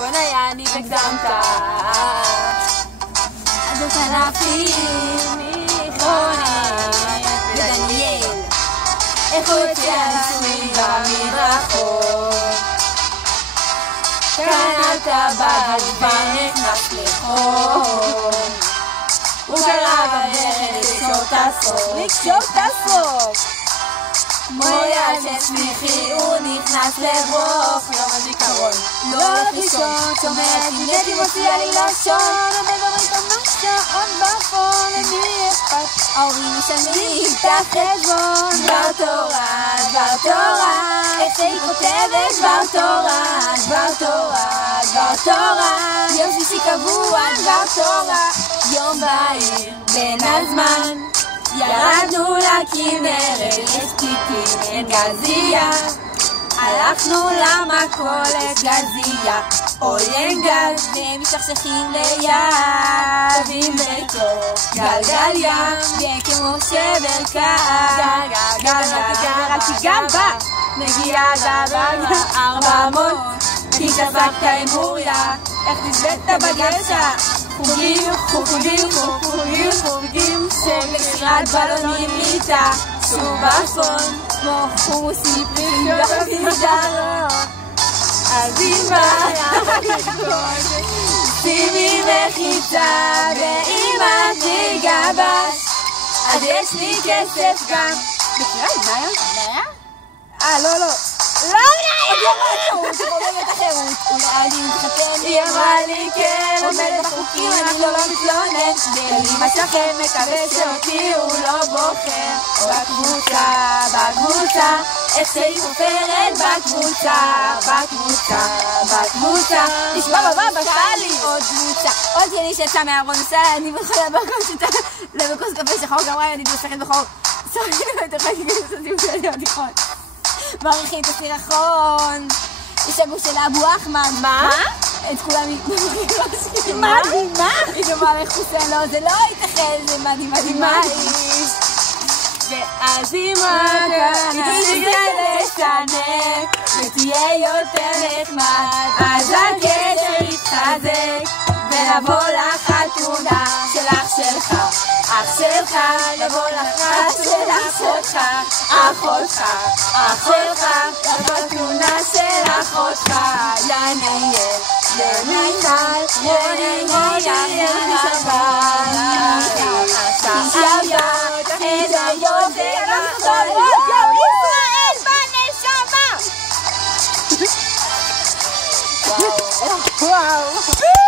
בוא נייני וגזמת עדות ענפים רוני ודניאל איכות שעשויים במדרכות קנת בגד ונכנס לחור הוא קרא בדרך לקשור את הסוף מויה שצמיחי הוא נכנס לרוך יום הזיכרון לא ראשון שומע תמנתי מוציאה לי לשון המדברים כמה שעות בפון למי אכפת ההורים משלמים את החשבון דבר תורה דבר תורה איך שהיא כותבת דבר תורה דבר תורה דבר תורה יום שישי קבוע דבר תורה יום בעיר בין הזמן ירדנו לכנרת, יש פתיתים, אין גזייה הלכנו למכולת גזייה עוין גז ומשתכשכים ליד טובים בתוך גלגל ים כמו שבר קר גל גם בה מגיעה דבגה 400 כי שסקת עם אוריה איך תסבטת בגשע חוגים, חוגים, חוגים, חוגים של מסירת בלונים איתה שוב בפון כמו חומוסי פרידה במסדרות אז אמא שימי מחיצה ואמא תיגבש אז יש לי כסף גם מכירה את נאיה? לא לא לא נאיה! זה קוראים את החירות אולי אני מתחתן היא אמרה לי כן עומד בחוקים אני לא מתלונן ואמא שלכם מקווה שאותי הוא לא בוחר בקבוצה, בקבוצה איך שהיא חופרת בקבוצה בקבוצה, בקבוצה נשמע בבא בשעה לי עוד קבוצה עוד יני שיצא מהארון נסעה אני יכולה לבקוס קפה שחור גם וואי אני משחקת בחור סורי לא יותר חגיגה לסתים שלי בתיכון מעריכים את הסירחון יש הגוף של אבו אחמד מה? את כולם מה? מה? היא דומה לחוסיין לא זה לא ייתכן זה מדהימה ואז אמא תגידי לסנק ותהיה יותר נחמד אז הקשר יתחזק ולבוא לחתונה של אח שלך אח שלך לבוא לחתונה של אחותך אחותך אחותך לחתונה של אחותך לנייל למיכל לנייל שבת את היותר לחתונות יום ישראל בנשמה וואו